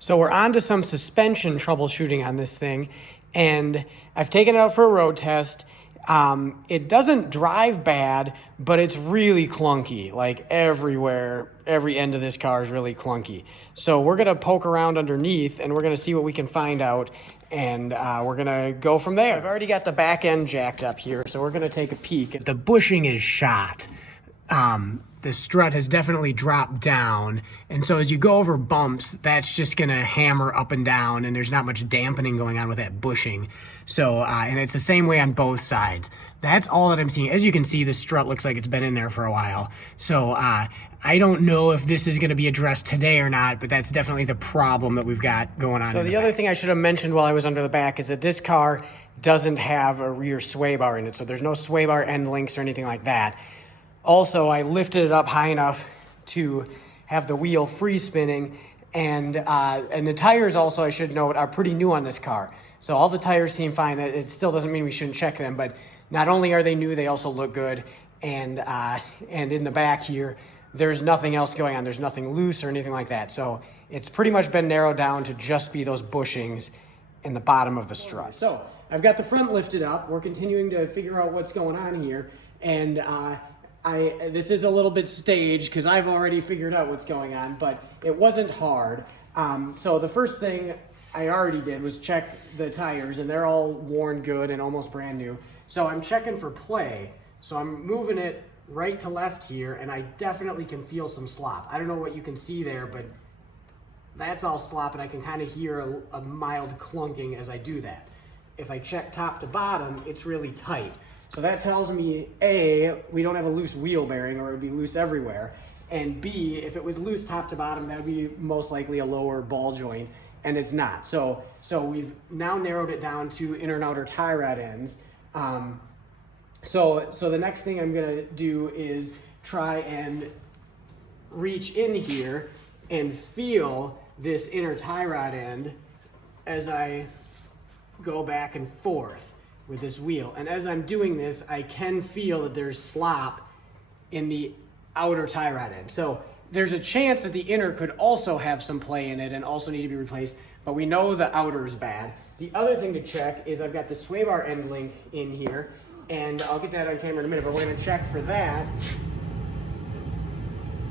So we're on to some suspension troubleshooting on this thing, and I've taken it out for a road test. It doesn't drive bad, but it's really clunky. Like everywhere, every end of this car is really clunky. So we're gonna poke around underneath and we're gonna see what we can find out, and we're gonna go from there. I've already got the back end jacked up here, so we're gonna take a peek. The bushing is shot. The strut has definitely dropped down, and so as you go over bumps, that's just gonna hammer up and down, and there's not much dampening going on with that bushing. So, and it's the same way on both sides. That's all that I'm seeing. As you can see, the strut looks like it's been in there for a while. So I don't know if this is gonna be addressed today or not, but that's definitely the problem that we've got going on. So the other thing I should have mentioned while I was under the back is that this car doesn't have a rear sway bar in it, so there's no sway bar end links or anything like that. Also, I lifted it up high enough to have the wheel free spinning, and the tires also, I should note, are pretty new on this car. So all the tires seem fine. It still doesn't mean we shouldn't check them, but not only are they new, they also look good. And in the back here, there's nothing else going on. There's nothing loose or anything like that. So it's pretty much been narrowed down to just be those bushings in the bottom of the strut. So I've got the front lifted up. We're continuing to figure out what's going on here, and this is a little bit staged because I've already figured out what's going on, but it wasn't hard. So the first thing I already did was check the tires, and they're all worn good and almost brand new. So I'm checking for play. So I'm moving it right to left here, and I definitely can feel some slop. I don't know what you can see there, but that's all slop, and I can kind of hear a mild clunking as I do that. If I check top to bottom, it's really tight. So that tells me, A, we don't have a loose wheel bearing, or it would be loose everywhere. And B, if it was loose top to bottom, that would be most likely a lower ball joint, and it's not. So we've now narrowed it down to inner and outer tie rod ends. So the next thing I'm gonna do is try and reach in here and feel this inner tie rod end as I go back and forth with this wheel. And as I'm doing this, I can feel that there's slop in the outer tie rod end. So there's a chance that the inner could also have some play in it and also need to be replaced, but we know the outer is bad. The other thing to check is I've got the sway bar end link in here, and I'll get that on camera in a minute, but we're gonna check for that.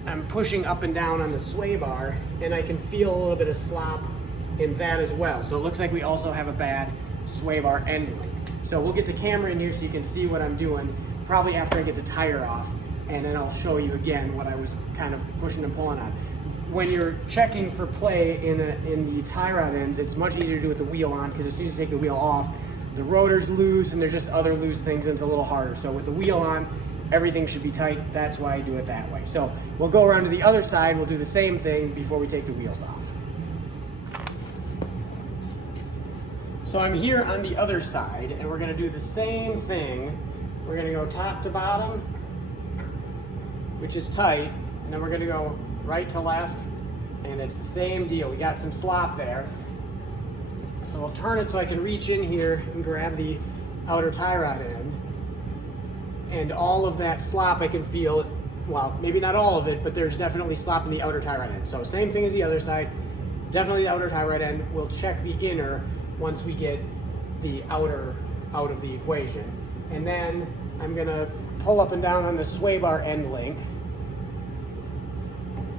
I'm pushing up and down on the sway bar, and I can feel a little bit of slop in that as well. So it looks like we also have a bad sway bar end link. So we'll get the camera in here so you can see what I'm doing, probably after I get the tire off, and then I'll show you again what I was kind of pushing and pulling on. When you're checking for play in the tie rod ends, it's much easier to do with the wheel on, because as soon as you take the wheel off, the rotor's loose and there's just other loose things, and it's a little harder. So with the wheel on, everything should be tight. That's why I do it that way. So we'll go around to the other side. We'll do the same thing before we take the wheels off. So I'm here on the other side, and we're gonna do the same thing. We're gonna go top to bottom, which is tight, and then we're gonna go right to left, and it's the same deal. We got some slop there. So I'll turn it so I can reach in here and grab the outer tie rod end. And all of that slop I can feel, well, maybe not all of it, but there's definitely slop in the outer tie rod end. So same thing as the other side, definitely the outer tie rod end. We'll check the inner once we get the outer out of the equation. And then I'm gonna pull up and down on the sway bar end link.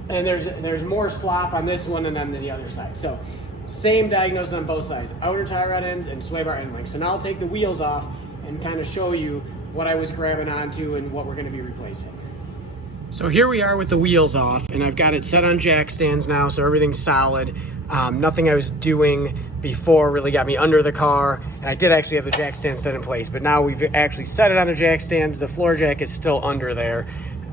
And there's more slop on this one and then the other side. So same diagnosis on both sides, outer tie rod ends and sway bar end links. So now I'll take the wheels off and kind of show you what I was grabbing onto and what we're gonna be replacing. So here we are with the wheels off, and I've got it set on jack stands now, so everything's solid. Nothing I was doing before really got me under the car, and I did actually have the jack stand set in place, but now we've actually set it on the jack stands. The floor jack is still under there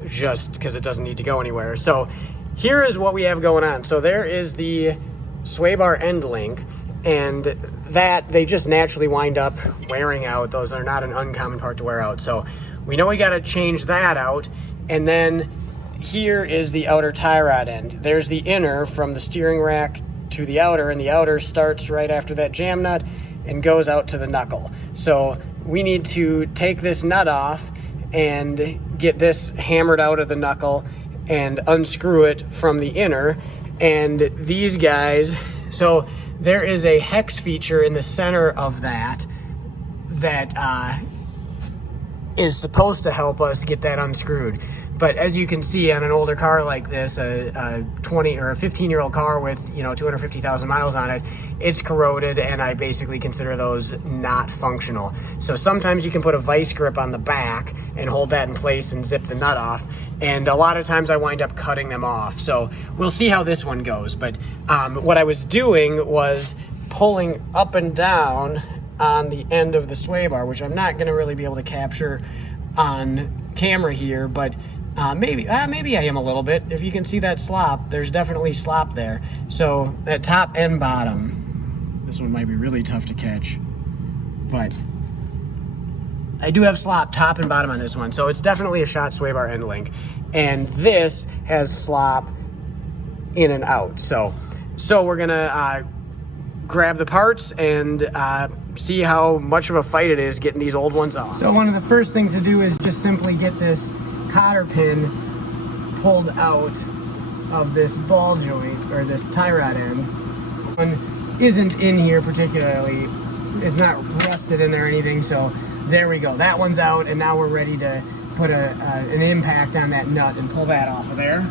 just because it doesn't need to go anywhere. So here is what we have going on. So there is the sway bar end link, and that they just naturally wind up wearing out. Those are not an uncommon part to wear out. So we know we got to change that out. And then here is the outer tie rod end. There's the inner from the steering rack to the outer, and the outer starts right after that jam nut and goes out to the knuckle. So we need to take this nut off and get this hammered out of the knuckle and unscrew it from the inner. And these guys, So there is a hex feature in the center of that is supposed to help us get that unscrewed. But as you can see on an older car like this, a 20 or a 15-year-old car with 250,000 miles on it, it's corroded, and I basically consider those not functional. So sometimes you can put a vice grip on the back and hold that in place and zip the nut off. And a lot of times I wind up cutting them off. So we'll see how this one goes. But what I was doing was pulling up and down on the end of the sway bar, which I'm not gonna really be able to capture on camera here, but maybe I am a little bit. If you can see that slop, there's definitely slop there. So that top and bottom, this one might be really tough to catch, but I do have slop top and bottom on this one. So it's definitely a shot sway bar end link. And this has slop in and out. So we're gonna grab the parts and see how much of a fight it is getting these old ones off. So one of the first things to do is just simply get this cotter pin pulled out of this ball joint, or this tie rod end. One isn't in here particularly. It's not rusted in there or anything, so there we go. That one's out, and now we're ready to put an impact on that nut and pull that off of there.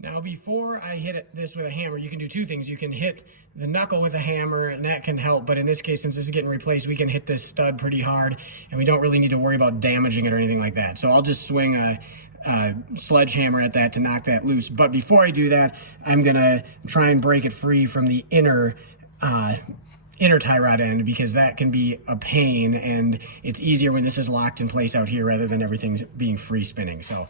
Now, before I hit this with a hammer, you can do two things. You can hit the knuckle with a hammer, and that can help. But in this case, since this is getting replaced, we can hit this stud pretty hard, and we don't really need to worry about damaging it or anything like that. So I'll just swing a sledgehammer at that to knock that loose. But before I do that, I'm going to try and break it free from the inner tie rod end, because that can be a pain, and it's easier when this is locked in place out here rather than everything being free spinning. So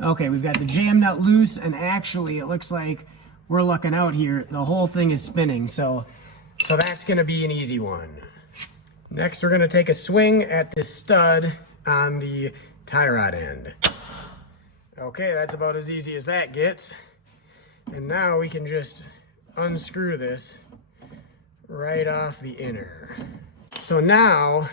okay, we've got the jam nut loose, and actually it looks like we're looking out here. The whole thing is spinning, so that's gonna be an easy one. Next, we're gonna take a swing at this stud on the tie rod end. Okay, that's about as easy as that gets. And now we can just unscrew this right off the inner. So now,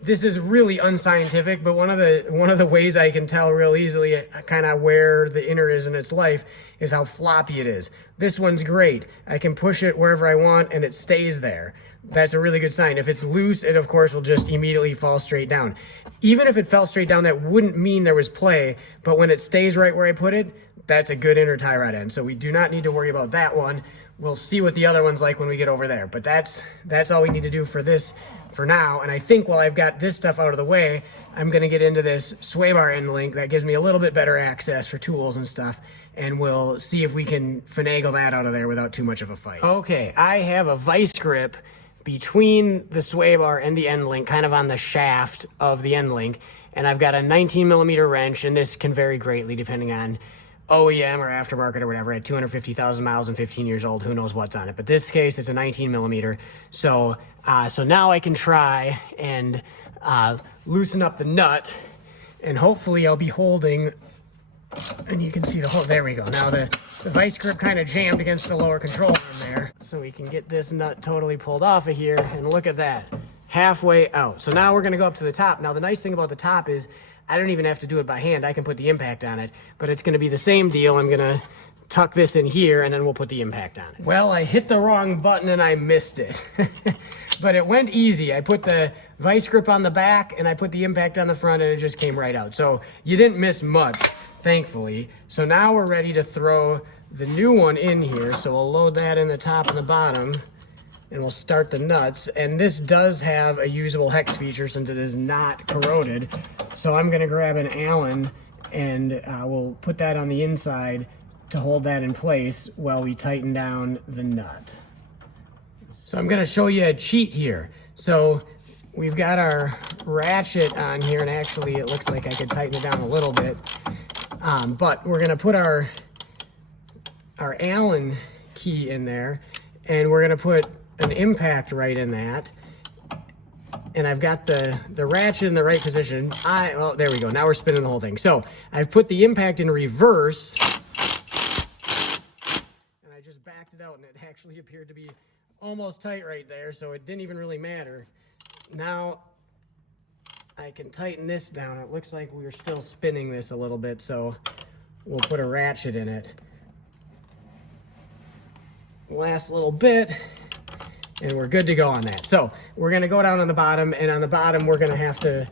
this is really unscientific, but one of the ways I can tell real easily kind of where the inner is in its life is how floppy it is. This one's great. I can push it wherever I want and it stays there. That's a really good sign. If it's loose, it of course will just immediately fall straight down. Even if it fell straight down, that wouldn't mean there was play, but when it stays right where I put it, that's a good inner tie rod end. So we do not need to worry about that one. We'll see what the other one's like when we get over there. But that's all we need to do for this for now. And I think while I've got this stuff out of the way, I'm gonna get into this sway bar end link that gives me a little bit better access for tools and stuff. And we'll see if we can finagle that out of there without too much of a fight. Okay, I have a vice grip between the sway bar and the end link, kind of on the shaft of the end link. And I've got a 19mm wrench, and this can vary greatly depending on OEM or aftermarket or whatever. At 250,000 miles and 15 years old, who knows what's on it. But this case, it's a 19mm. So now I can try and loosen up the nut, and hopefully I'll be holding, and you can see the hole. There we go. Now the vice grip kind of jammed against the lower control arm there. So we can get this nut totally pulled off of here, and look at that. Halfway out. So now we're gonna go up to the top. Now the nice thing about the top is I don't even have to do it by hand. I can put the impact on it, but it's gonna be the same deal. I'm gonna tuck this in here, and then we'll put the impact on it. Well, I hit the wrong button and I missed it. But it went easy. I put the vice grip on the back and I put the impact on the front, and it just came right out. So you didn't miss much, thankfully. So now we're ready to throw the new one in here. So we'll load that in the top and the bottom, and we'll start the nuts. And this does have a usable hex feature since it is not corroded. So I'm gonna grab an Allen, and we'll put that on the inside to hold that in place while we tighten down the nut. So I'm gonna show you a cheat here. So we've got our ratchet on here, and actually it looks like I could tighten it down a little bit. But we're gonna put our Allen key in there, and we're gonna put an impact right in that. And I've got the ratchet in the right position. Well, there we go. Now we're spinning the whole thing. So I've put the impact in reverse, and I just backed it out, and it actually appeared to be almost tight right there, so it didn't even really matter. Now I can tighten this down. It looks like we were still spinning this a little bit, so we'll put a ratchet in it. Last little bit, and we're good to go on that. So we're gonna go down on the bottom, and on the bottom we're gonna have to,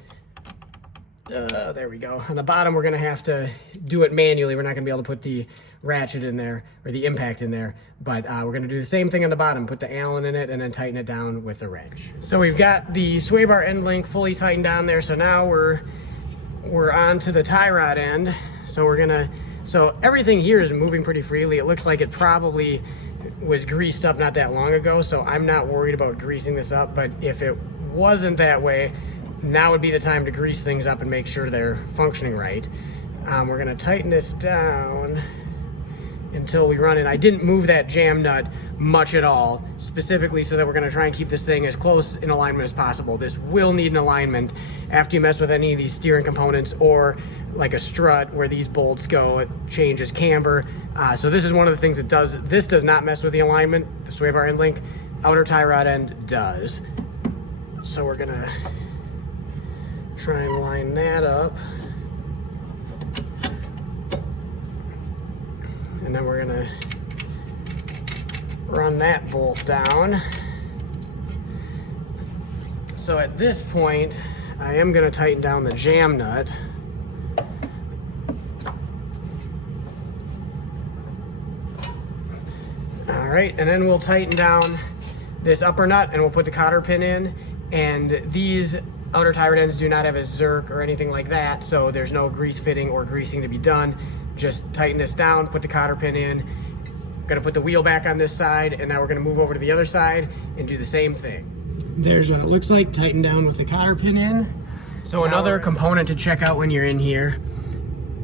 there we go. On the bottom we're gonna have to do it manually. We're not gonna be able to put the ratchet in there, or the impact in there, but we're gonna do the same thing on the bottom, put the Allen in it, and then tighten it down with the wrench. So we've got the sway bar end link fully tightened down there, so now we're on to the tie rod end. So everything here is moving pretty freely. It looks like it probably was greased up not that long ago, so I'm not worried about greasing this up, but if it wasn't that way, now would be the time to grease things up and make sure they're functioning right. We're gonna tighten this down until we run it. I didn't move that jam nut much at all, specifically so that we're gonna try and keep this thing as close in alignment as possible. This will need an alignment after you mess with any of these steering components, or like a strut where these bolts go, it changes camber. So this is one of the things it does. This does not mess with the alignment, the sway bar end link. Outer tie rod end does. So we're gonna try and line that up. And then we're gonna run that bolt down. So at this point, I am gonna tighten down the jam nut. All right, and then we'll tighten down this upper nut and we'll put the cotter pin in. And these outer tie rod ends do not have a zerk or anything like that, so there's no grease fitting or greasing to be done. Just tighten this down, put the cotter pin in. Gonna put the wheel back on this side, and now we're gonna move over to the other side and do the same thing. There's what it looks like, tighten down with the cotter pin in. So another component to check out when you're in here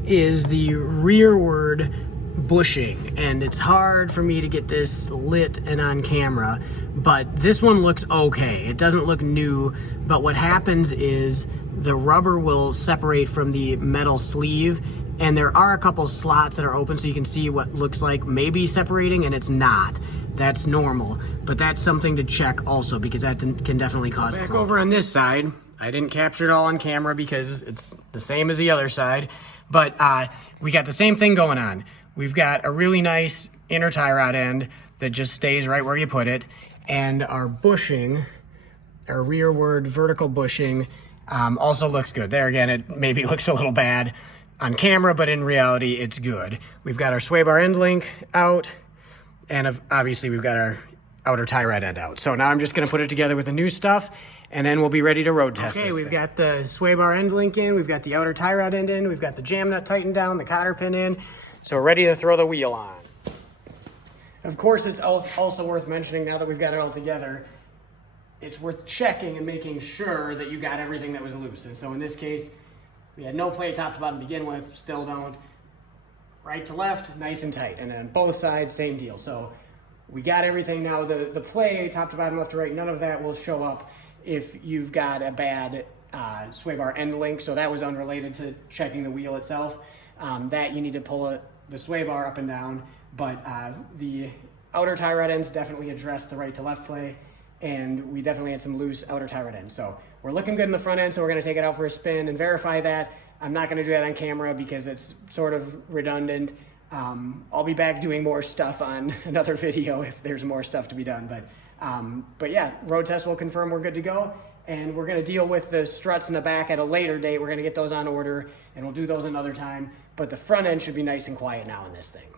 is the rearward bushing, and it's hard for me to get this lit and on camera, but this one looks okay. It doesn't look new, but what happens is the rubber will separate from the metal sleeve, and there are a couple slots that are open so you can see what looks like maybe separating, and it's not. That's normal, but that's something to check also, because that can definitely cause clunking. Back over on this side, I didn't capture it all on camera because it's the same as the other side, but we got the same thing going on. We've got a really nice inner tie rod end that just stays right where you put it, and our bushing, our rearward vertical bushing, also looks good. There again, it maybe looks a little bad on camera, but in reality, it's good. We've got our sway bar end link out, and obviously we've got our outer tie rod end out. So now I'm just gonna put it together with the new stuff, and then we'll be ready to road test this thing. Okay, we've got the sway bar end link in, we've got the outer tie rod end in, we've got the jam nut tightened down, the cotter pin in, so we're ready to throw the wheel on. Of course, it's also worth mentioning, now that we've got it all together, it's worth checking and making sure that you got everything that was loose. And so in this case, we had no play top to bottom to begin with, still don't. Right to left, nice and tight. And then both sides, same deal. So we got everything now. The play top to bottom, left to right, none of that will show up if you've got a bad sway bar end link. So that was unrelated to checking the wheel itself. That you need to pull the sway bar up and down. But the outer tie rod ends definitely addressed the right to left play. And we definitely had some loose outer tie rod ends. So we're looking good in the front end, so we're gonna take it out for a spin and verify that. I'm not gonna do that on camera because it's sort of redundant. I'll be back doing more stuff on another video if there's more stuff to be done. But yeah, road test will confirm we're good to go. And we're gonna deal with the struts in the back at a later date. We're gonna get those on order and we'll do those another time. But the front end should be nice and quiet now on this thing.